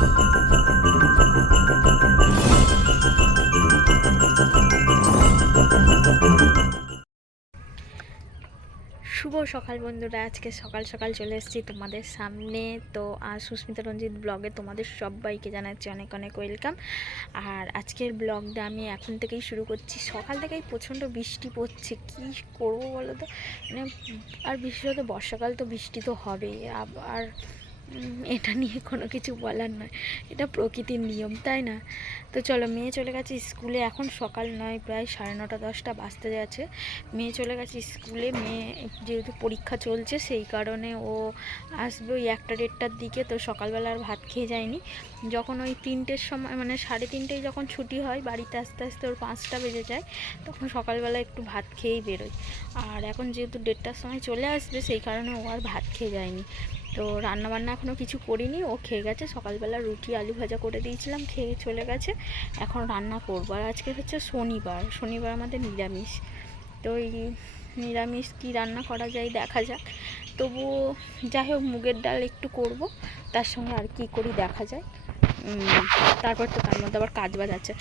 শুভ সকাল বন্ধুরা, আজকে সকাল সকাল চলে এসেছি তোমাদের সামনে। তো সুস্মিতা রঞ্জিত ব্লগে তোমাদের সবাইকে জানাচ্ছি অনেক অনেক ওয়েলকাম। আর আজকের ব্লগটা আমি এখন থেকেই শুরু করছি। সকাল থেকেই প্রচণ্ড বৃষ্টি পড়ছে, কি করবো বলো তো। মানে আর বিশেষত বর্ষাকাল তো বৃষ্টি তো হবেই। আর এটা নিয়ে কোনো কিছু বলার নয়, এটা প্রকৃতির নিয়ম, তাই না? তো চলো, মেয়ে চলে গেছে স্কুলে। এখন সকাল নয়, প্রায় 9:30 10টা বাজতে যাচ্ছে। মেয়ে চলে গেছে স্কুলে। মেয়ে যেহেতু পরীক্ষা চলছে সেই কারণে ও আসবে ওই 1টা 1:30টার দিকে। তো সকালবেলা আর ভাত খেয়ে যায়নি। যখন ওই 3টের সময়, মানে 3:30টায় যখন ছুটি হয়, বাড়িতে আস্তে আস্তে ওর 5টা বেজে যায়, তখন সকালবেলা একটু ভাত খেয়েই বেরোয়। আর এখন যেহেতু 1:30টার সময় চলে আসবে সেই কারণে ও আর ভাত খেয়ে যায়নি। তো রান্নাবান্না এখনও কিছু করিনি, ও খেয়ে গেছে। সকালবেলা রুটি আলু ভাজা করে দিয়েছিলাম, খেয়ে চলে গেছে। এখন রান্না করবো। আর আজকে হচ্ছে শনিবার, শনিবার আমাদের নিরামিষ। তো এই নিরামিষ কী রান্না করা যায় দেখা যাক। তবুও যাই হোক, মুগের ডাল একটু করব, তার সঙ্গে আর কি করি দেখা যায়। তারপর তো তার মধ্যে আবার কাজ বাজ আছে।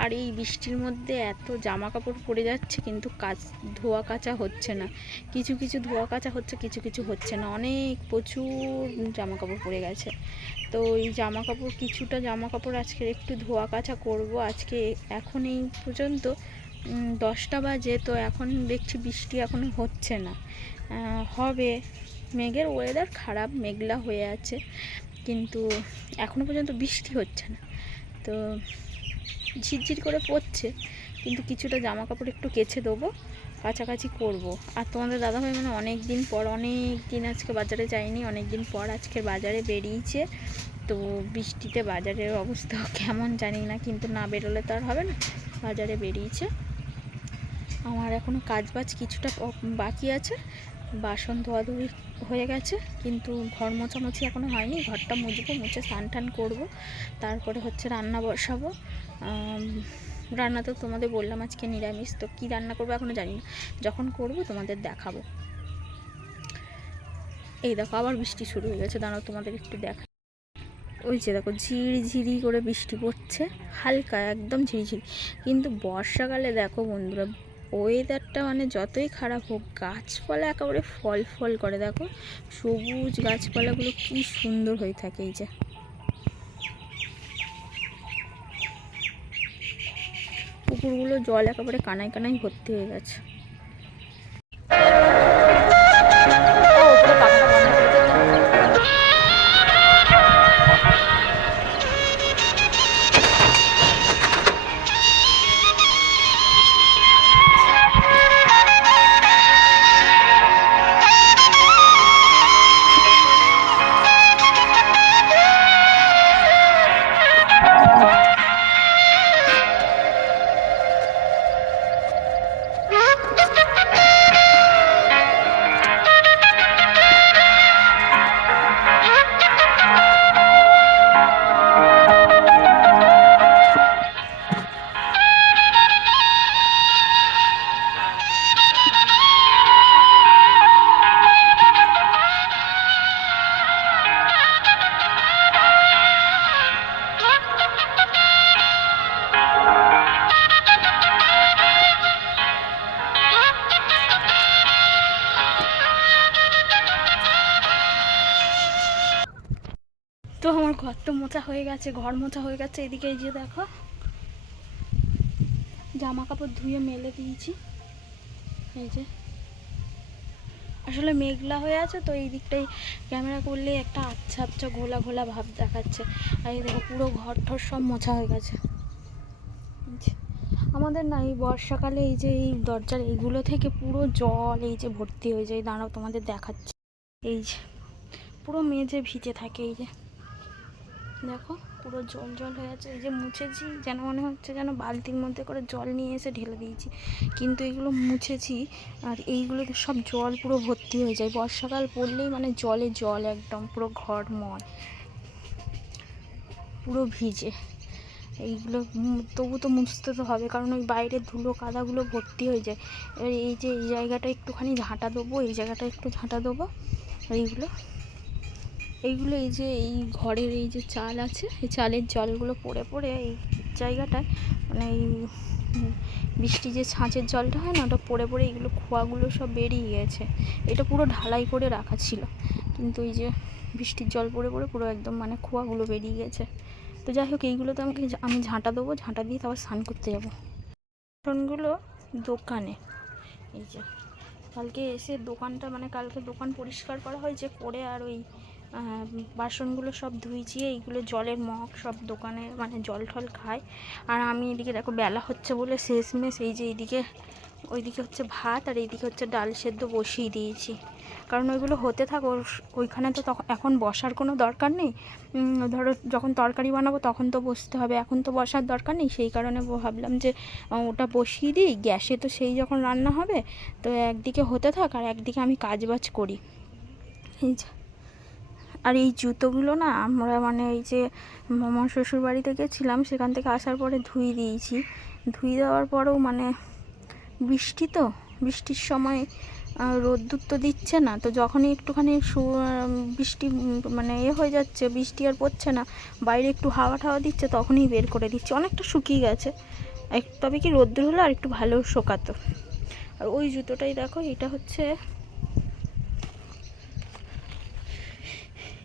আর এই বৃষ্টির মধ্যে এত জামা কাপড় পরে যাচ্ছে, কিন্তু কাজ ধোয়া কাচা হচ্ছে না। কিছু কিছু ধোয়া কাচা হচ্ছে, কিছু কিছু হচ্ছে না। অনেক প্রচুর জামা কাপড় পরে গেছে। তো এই জামা কাপড়, কিছুটা জামা কাপড় আজকে একটু ধোয়া কাচা করব আজকে। এখন এই পর্যন্ত 10টা বাজে, তো এখন দেখছি বৃষ্টি এখনও হচ্ছে না। হবে, মেঘের ওয়েদার খারাপ, মেঘলা হয়ে আছে, কিন্তু এখনও পর্যন্ত বৃষ্টি হচ্ছে না। তো ঝিরঝির করে পড়ছে, কিন্তু কিছুটা জামা কাপড় একটু কেচে দেবো, কাছাকাছি করব। আর তোমাদের দাদাভাই মানে অনেক দিন পর, অনেক দিন আজকে বাজারে যায়নি, অনেক দিন পর আজকে বাজারে বেরিয়েছে। তো বৃষ্টিতে বাজারের অবস্থা কেমন জানি না, কিন্তু না বেরোলে তো আর হবে না, বাজারে বেরিয়েছে। আমার এখনও কাজ বাজ কিছুটা বাকি আছে। বাসন ধোয়াধুয়ি হয়ে গেছে, কিন্তু ঘর মোছামুছি এখনও হয়নি। ঘরটা মুছবো, মুছে স্নান টান করবো, তারপরে হচ্ছে রান্না বসাবো। রান্না তো তোমাদের বললাম আজকে নিরামিষ। তো কী রান্না করবো এখনও জানি না, যখন করবো তোমাদের দেখাবো। এই দেখো, আবার বৃষ্টি শুরু হয়ে গেছে, দাঁড়াও তোমাদের একটু দেখা। ওই যে দেখো, ঝিরিঝিরি করে বৃষ্টি পড়ছে, হালকা একদম ঝিরিঝিরি। কিন্তু বর্ষাকালে দেখো বন্ধুরা, ওয়েদারটা মানে যতই খারাপ হোক, গাছপালা একেবারে ফল ফল করে। দেখো সবুজ গাছপালাগুলো কি সুন্দর হয়ে থাকে। এই যে পুকুরগুলো জল একেবারে কানায় কানায় ভর্তি হয়ে গেছে। তো আমার ঘর তো মোছা হয়ে গেছে, ঘর মোছা হয়ে গেছে। এদিকে এই যে দেখো, জামা কাপড় ধুয়ে মেলে দিয়েছি। এই যে আসলে মেঘলা হয়ে আছে, তো এই দিকটাই ক্যামেরা করলে একটা আচ্ছা আচ্ছা ঘোলা ঘোলা ভাব দেখাচ্ছে। আর এই দেখো, পুরো ঘর ঠর সব মোছা হয়ে গেছে। আমাদের না এই বর্ষাকালে এই যে এই দরজার এইগুলো থেকে পুরো জল এই যে ভর্তি হয়ে যায়। দাঁড়াও তোমাদের দেখাচ্ছে। এই যে পুরো মেঝে ভিজে থাকে। এই যে দেখো, পুরো জল জল হয়ে আছে। এই যে মুছেছি, যেন মনে হচ্ছে যেন বালতির মধ্যে করে জল নিয়ে এসে ঢেলে দিয়েছি, কিন্তু এইগুলো মুছেছি আর এইগুলোতে সব জল পুরো ভর্তি হয়ে যায়। বর্ষাকাল পড়লেই মানে জলে জল, একদম পুরো ঘরময় পুরো ভিজে। এইগুলো তবু তো মুছতে তো হবে, কারণ ওই বাইরের ধুলো কাদাগুলো ভর্তি হয়ে যায়। এবার এই যে এই জায়গাটা একটুখানি ঝাঁটা দেবো, এই জায়গাটা একটু ঝাঁটা দেবো, এইগুলো এইগুলো এই যে এই ঘরের এই যে চাল আছে, এই চালের জলগুলো পড়ে পড়ে এই জায়গাটায় মানে এই বৃষ্টি যে ছাঁচের জলটা হয় না, ওটা পড়ে পড়ে এইগুলো খোয়াগুলো সব বেরিয়ে গেছে। এটা পুরো ঢালাই করে রাখা ছিল, কিন্তু এই যে বৃষ্টির জল পড়ে পড়ে পুরো একদম মানে খোয়াগুলো বেরিয়ে গেছে। তো যাই হোক, এইগুলোতে আমি ঝাঁটা দেবো, ঝাঁটা দিয়ে তারপর স্নান করতে যাবো। বাসনগুলো দোকানে, এই যে কালকে এসে দোকানটা মানে কালকে দোকান পরিষ্কার করা হয়েছে করে, আর ওই বাসনগুলো সব ধুইছি। এইগুলো জলের মগ সব দোকানে মানে জল টল খায়। আর আমি এদিকে দেখো বেলা হচ্ছে বলে শেষমেশ এই যে এইদিকে ওইদিকে হচ্ছে ভাত আর এইদিকে হচ্ছে ডাল সেদ্ধ বসিয়ে দিয়েছি, কারণ ওইগুলো হতে থাক। ওইখানে তো তখন এখন বসার কোনো দরকার নেই। ধরো যখন তরকারি বানাবো তখন তো বসতে হবে, এখন তো বসার দরকার নেই। সেই কারণে ভাবলাম যে ওটা বসিয়ে দিই গ্যাসে, তো সেই যখন রান্না হবে তো একদিকে হতে থাক আর একদিকে আমি কাজবাজ করি। এই যে আর এই জুতোগুলো না আমরা মানে এই যে মামার শ্বশুর বাড়িতে গেছিলাম, সেখান থেকে আসার পরে ধুয়ে দিয়েছি। ধুয়ে দেওয়ার পরেও মানে বৃষ্টি তো, বৃষ্টির সময় রোদ্দুর তো দিচ্ছে না, তো যখনই একটুখানি বৃষ্টি মানে হয়ে যাচ্ছে, বৃষ্টি আর পড়ছে না, বাইরে একটু হাওয়া ঠাওয়া দিচ্ছে, তখনই বের করে দিচ্ছে। অনেকটা শুকিয়ে গেছে, তবে কি রোদ্দুর হলে আর একটু ভালো শোকাতো। আর ওই জুতোটাই দেখো, এটা হচ্ছে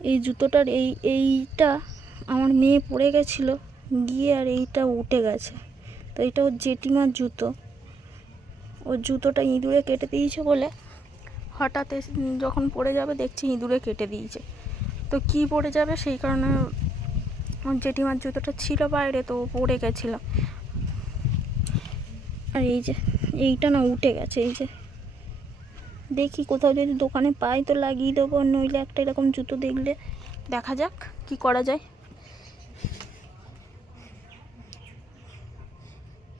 এই জুতোটার এইটা আমার মেয়ে পরে গেছিলো গিয়ে, আর এইটা উঠে গেছে। তো এটা ওর জেঠিমার জুতো, ওর জুতোটা ইঁদুরে কেটে দিয়েছে বলে হঠাৎ যখন পড়ে যাবে দেখছি ইঁদুরে কেটে দিয়েছে। তো কি পড়ে যাবে সেই কারণে ওর জেঠিমার জুতোটা ছিল বাইরে, তো পড়ে গেছিলো। আর এই যে এইটা না উঠে গেছে, এই যে দেখি কোথাও যদি দোকানে পাই তো লাগিয়ে দেবো, নইলে একটা এরকম জুতো দেখলে দেখা যাক কি করা যায়।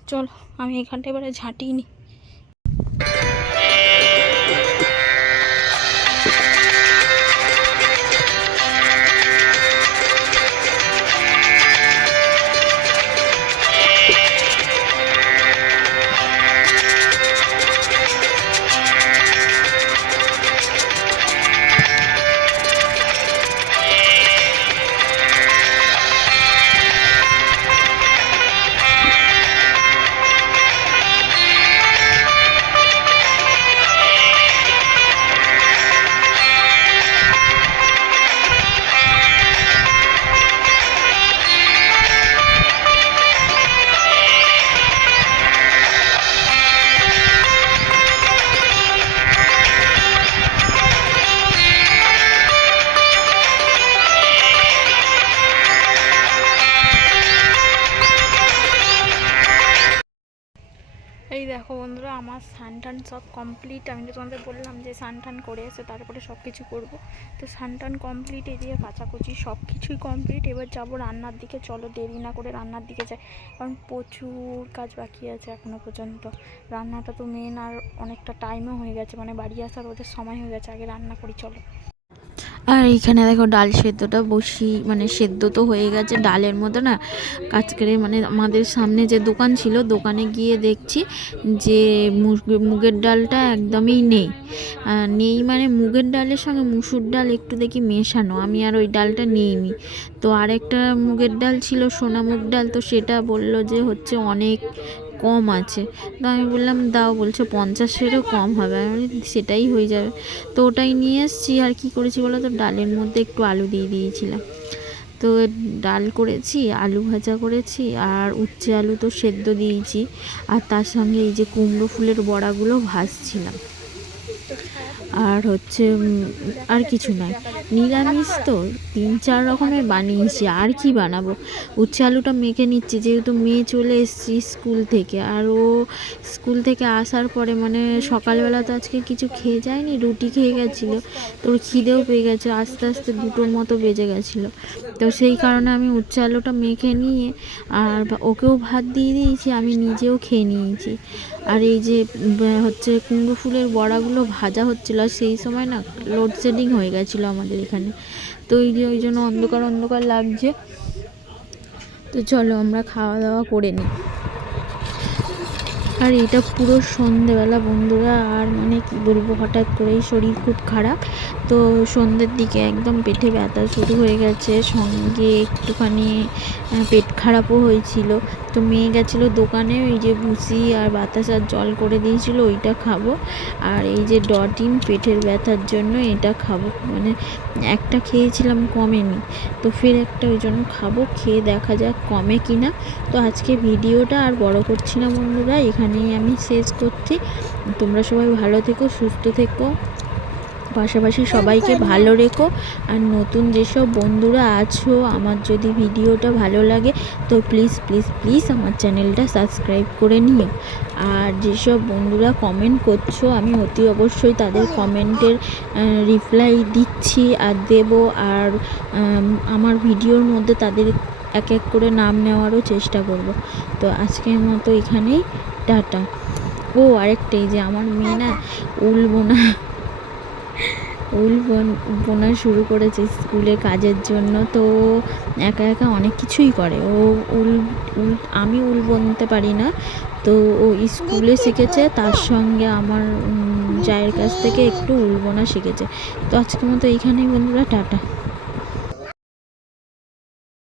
চলো আমি এখানটা এবারে ঝাঁটিয়ে নিই। এই দেখো বন্ধুরা, আমার স্নান টান সব কমপ্লিট। আমি তো তোমাদের বললাম যে স্নান টান করে এসে তারপরে সব কিছু করবো। তো স্নান টান কমপ্লিট, এদিকে কাচাকুচি সব কিছুই কমপ্লিট। এবার যাবো রান্নার দিকে। চলো দেরি না করে রান্নার দিকে যাই, কারণ প্রচুর কাজ বাকি আছে এখনও পর্যন্ত। রান্নাটা তো মেন, আর অনেকটা টাইমও হয়ে গেছে, মানে বাড়ি আসার ওদের সময় হয়ে গেছে। আগে রান্না করি চলো। আর এইখানে দেখো ডাল সেদ্ধটা মানে সেদ্ধ তো হয়ে গেছে। ডালের মধ্যে না আজকের মানে আমাদের সামনে যে দোকান ছিল, দোকানে গিয়ে দেখছি যে মুগের ডালটা একদমই নেই মানে মুগের ডালের সঙ্গে মুসুর ডাল একটু দেখি মেশানো। আমি আর ওই ডালটা নিইনি। তো আরেকটা মুগের ডাল ছিল, সোনা মুগ ডাল, তো সেটা বললো যে হচ্ছে অনেক কম আছে। তো আমি বললাম দাও, বলছে 50-এরও কম হবে। আমি সেটাই হয়ে যাবে, তো ওটাই নিয়ে এসেছি। আর কি করেছি বলো তো, ডালের মধ্যে একটু আলু দিয়ে দিয়েছিলাম। তো ডাল করেছি, আলু ভাজা করেছি, আর উচ্ছে আলু তো সেদ্ধ দিয়েছি, আর তার সঙ্গে এই যে কুমড়ো ফুলের বড়াগুলো ভাজছিলাম। আর হচ্ছে আর কিছু নয়, নিরামিষ তো 3-4 রকমের বানিয়েছি, আর কি বানাবো। উচ্ছে আলুটা মেখে নিচ্ছি, যেহেতু মেয়ে চলে এসেছি স্কুল থেকে। আর ও স্কুল থেকে আসার পরে মানে সকালবেলা তো আজকে কিছু খেয়ে যায়নি, রুটি খেয়ে গেছিলো, তো ওর খিদেও পেয়ে গেছে। আস্তে আস্তে 2টোর মতো বেজে গেছিলো। তো সেই কারণে আমি উচ্ছে আলুটা মেখে নিয়ে আর ওকেও ভাত দিয়ে দিয়েছি, আমি নিজেও খেয়ে নিয়েছি। আর এই যে হচ্ছে কুমড়ো ফুলের বড়াগুলো ভাজা হচ্ছিলো, আর সেই সময় না লোডশেডিং হয়ে গেছিলো আমাদের এখানে। তো ওই জন্য অন্ধকার অন্ধকার লাগছে। তো চলো আমরা খাওয়া দাওয়া করে নিই। আর এটা পুরো সন্ধেবেলা বন্ধুরা, আর মানে কি বলবো, হঠাৎ করেই শরীর খুব খারাপ। তো সন্ধ্যের দিকে একদম পেটে ব্যথা শুরু হয়ে গেছে, সঙ্গে একটুখানি পেট খারাপও হয়েছিল। তো মেয়ে গেছিলো দোকানে, ওই যে ভুসি আর বাতাসার জল করে দিয়েছিল, ওইটা খাবো। আর এই যে ডটিন পেটের ব্যথার জন্য এটা খাবো, মানে একটা খেয়েছিলাম কমেনি, তো ফের একটা ওই জন্য খাবো, খেয়ে দেখা যাক কমে কিনা। তো আজকে ভিডিওটা আর বড় করছি না বন্ধুরা, এখানেই আমি শেষ করছি। তোমরা সবাই ভালো থেকো, সুস্থ থেকো, পাশাপাশি সবাইকে ভালো রেখো। আর নতুন যেসব বন্ধুরা আছো, আমার যদি ভিডিওটা ভালো লাগে তো প্লিজ প্লিজ প্লিজ আমার চ্যানেলটা সাবস্ক্রাইব করে নিও। আর যেসব বন্ধুরা কমেন্ট করছো, আমি অতি অবশ্যই তাদের কমেন্টের রিপ্লাই দিচ্ছি আর দেব। আর আমার ভিডিওর মধ্যে তাদের এক এক করে নাম নেওয়ারও চেষ্টা করব। তো আজকের মতো এখানেই, টাটা। ও আরেকটাই, যে আমার মেয়ে না উল বোনা শুরু করেছে স্কুলে কাজের জন্য। তো একা একা অনেক কিছুই করে ও। উল উল আমি উল বুনতে পারি না, তো ও স্কুলে শিখেছে, তার সঙ্গে আমার জায়ের কাছ থেকে একটু উল বোনা শিখেছে। তো আজকের মতো এইখানেই বন্ধুরা, টাটা।